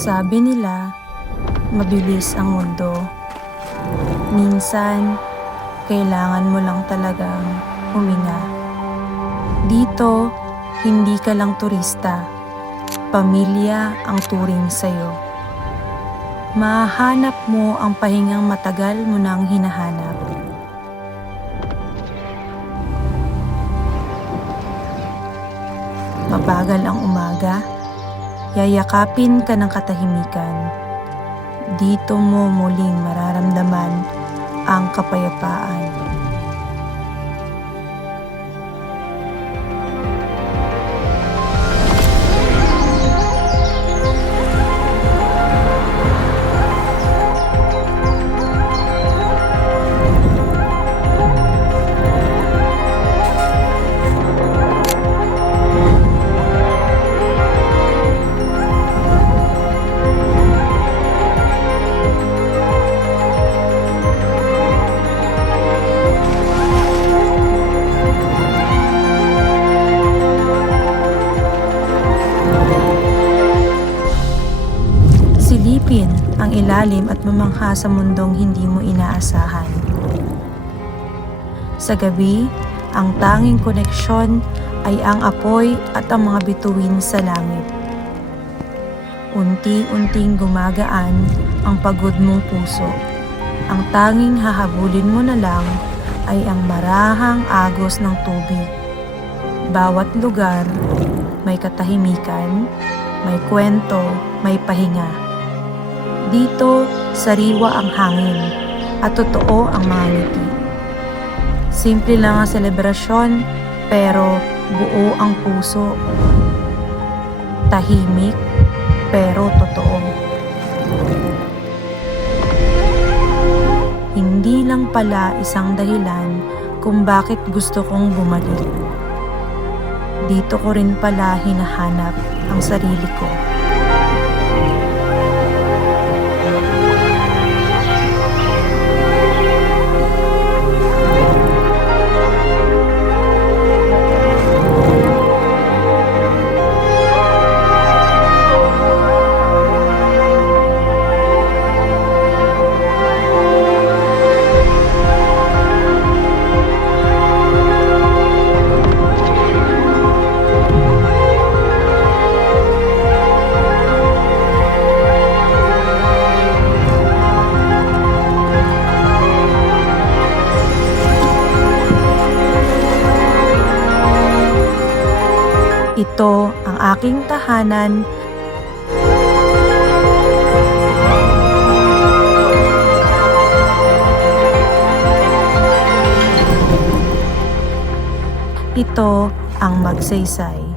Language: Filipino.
Sabi nila, mabilis ang mundo. Minsan, kailangan mo lang talagang huminga. Dito, hindi ka lang turista. Pamilya ang turing sa'yo. Mahahanap mo ang pahingang matagal mo nang hinahanap. Mabagal ang umaga, yayakapin ka ng katahimikan. Dito mo muling mararamdaman ang kapayapaan. Silipin ang ilalim at mamangha sa mundong hindi mo inaasahan. Sa gabi, ang tanging koneksyon ay ang apoy at ang mga bituin sa langit. Unti-unting gumagaan ang pagod mong puso. Ang tanging hahabulin mo na lang ay ang marahang agos ng tubig. Bawat lugar, may katahimikan, may kwento, may pahinga. Dito, sariwa ang hangin at totoo ang mga ngiti. Simple lang ang selebrasyon, pero buo ang puso. Tahimik, pero totoo. Hindi lang pala isang dahilan kung bakit gusto kong bumalik. Dito ko rin pala hinahanap ang sarili ko. Ito ang aking tahanan. Ito ang Magsaysay.